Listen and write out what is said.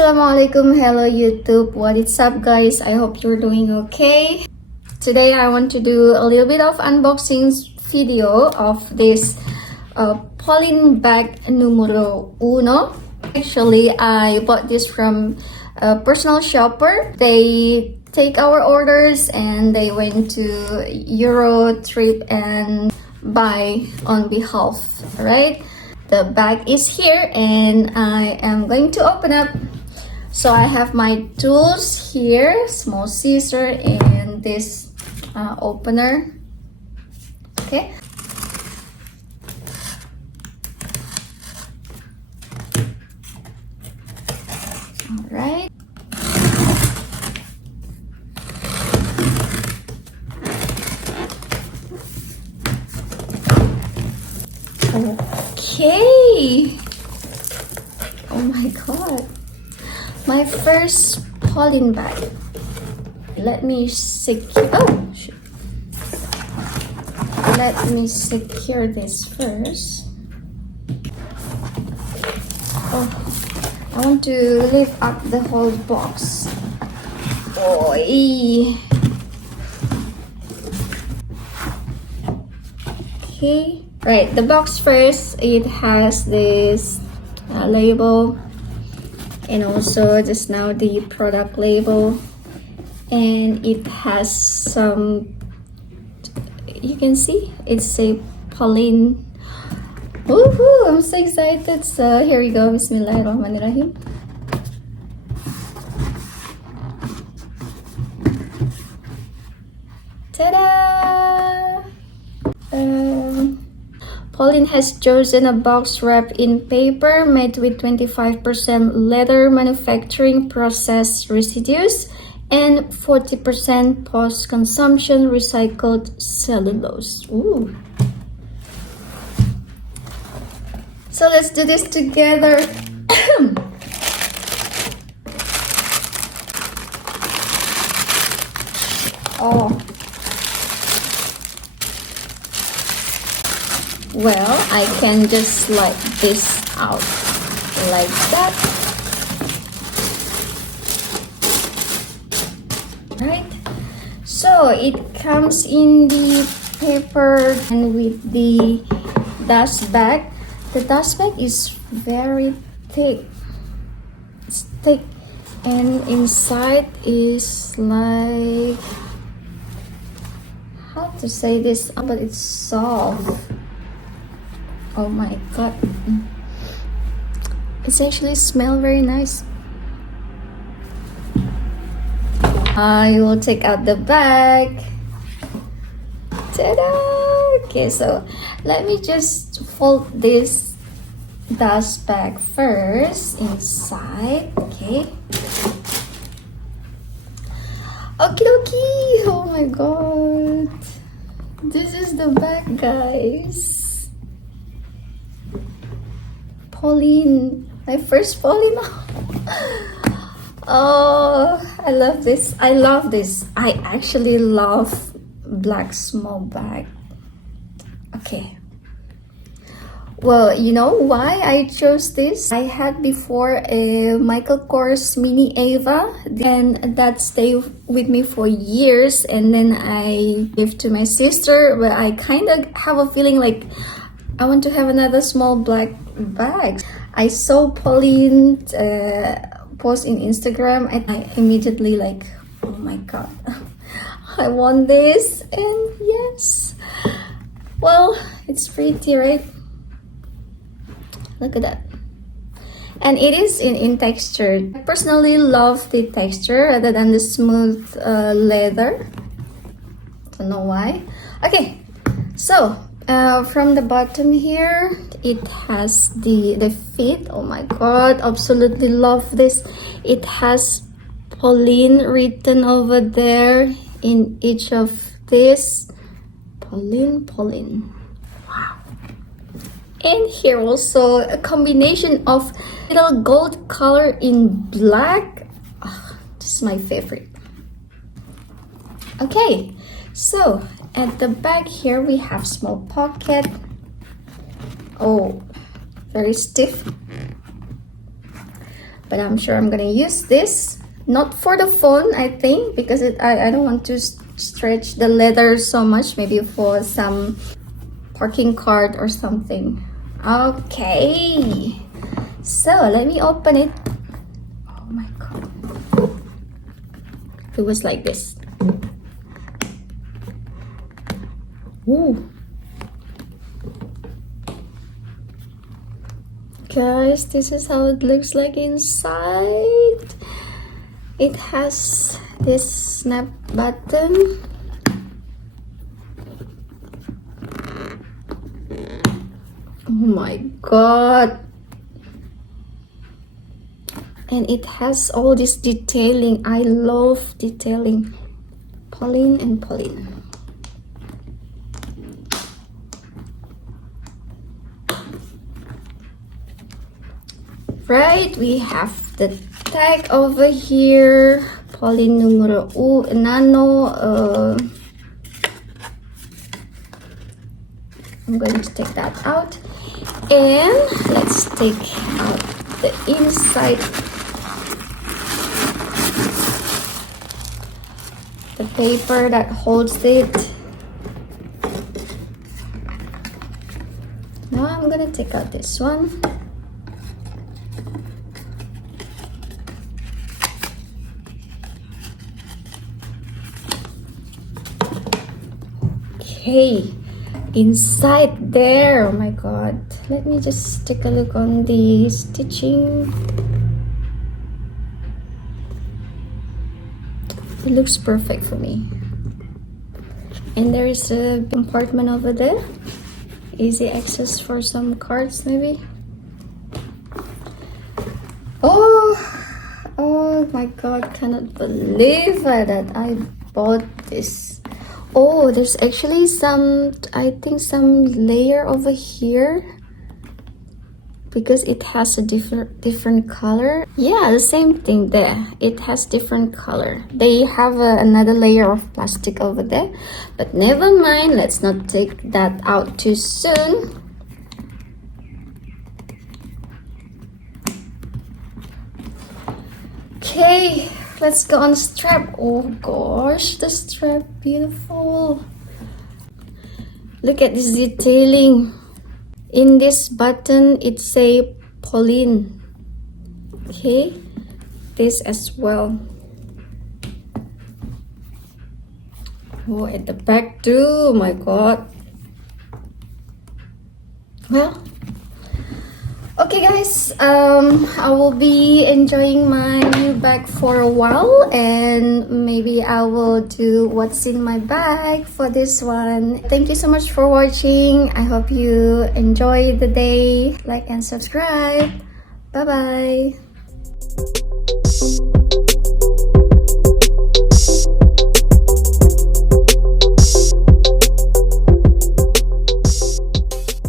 Assalamualaikum, hello YouTube, what is up guys? I hope you're doing okay. Today I want to do a little bit of unboxing video of this Polene bag Numero 1. Actually, I bought this from a personal shopper. They take our orders and they went to Euro trip and buy on behalf, right? The bag is here and I am going to open up. So I have my tools here, small scissor and this opener. Okay. All right. Okay. Oh my god. My first Polene bag. Let me secure. Oh, shit. Let me secure this first. Oh, I want to lift up the whole box. Oy. Okay. Right, the box first. It has this label. And also just now the product label, and it has some, you can see it's a Polene. Woohoo! I'm so excited. So here we go. Bismillahirrahmanirrahim. Ta-da! Polene has chosen a box wrapped in paper made with 25% leather manufacturing process residues and 40% post-consumption recycled cellulose. Ooh. So let's do this together. Oh. Well, I can just slide this out like that. Right? So it comes in the paper and with the dust bag. The dust bag is very thick. It's thick and inside is like, how to say this, but it's soft. Oh my god, it's actually smell very nice. I will take out the bag. Ta-da! Okay, so let me just fold this dust bag first inside. Okay. Okie dokie. Oh my god, this is the bag, guys. Polene, my first Polene. Oh, I love this. I love this. I actually love black small bag. Okay. Well, you know why I chose this? I had before a Michael Kors Mini Ava, and that stayed with me for years. And then I gave to my sister, but I kind of have a feeling like I want to have another small black bag. I saw Polene post in Instagram and I immediately like, oh my god, I want this. And yes, well, it's pretty, right? Look at that. And it is in texture. I personally love the texture rather than the smooth leather. Don't know why. Okay, so from the bottom here, it has the fit. Oh my god, absolutely love this. It has Polene written over there in each of this. Polene. Wow. And here also a combination of little gold color in black. Oh, this is my favorite. Okay, so at the back here we have small pocket. Oh, very stiff. but I'm sure I'm gonna use this. Not for the phone, I think, because I don't want to stretch the leather so much. Maybe for some parking card or something. Okay, so let me open it. Oh my god, it was like this. Ooh. Guys, this is how it looks like inside. It has this snap button. Oh my god. And it has all this detailing. I love detailing. Polene and Polene. Right, we have the tag over here. Polene Numero Nano. I'm going to take that out. And let's take out the inside. The paper that holds it. Now I'm gonna take out this one. Okay, inside there, oh my god, let me just take a look on the stitching. It looks perfect for me. And there is a compartment over there, easy access for some cards maybe. Oh my god, cannot believe that I bought this. Oh, there's actually some, I think some layer over here, because it has a different color. Yeah, the same thing there. It has different color. They have another layer of plastic over there, but never mind. Let's not take that out too soon. Okay, let's go on the strap. Oh gosh, the strap, beautiful. Look at this detailing. In this button, it say Polene. Okay, this as well. Oh, at the back too. Oh my god. Well, okay guys, I will be enjoying my new bag for a while, and maybe I will do what's in my bag for this one. Thank you so much for watching. I hope you enjoy the day. Like and subscribe. Bye bye.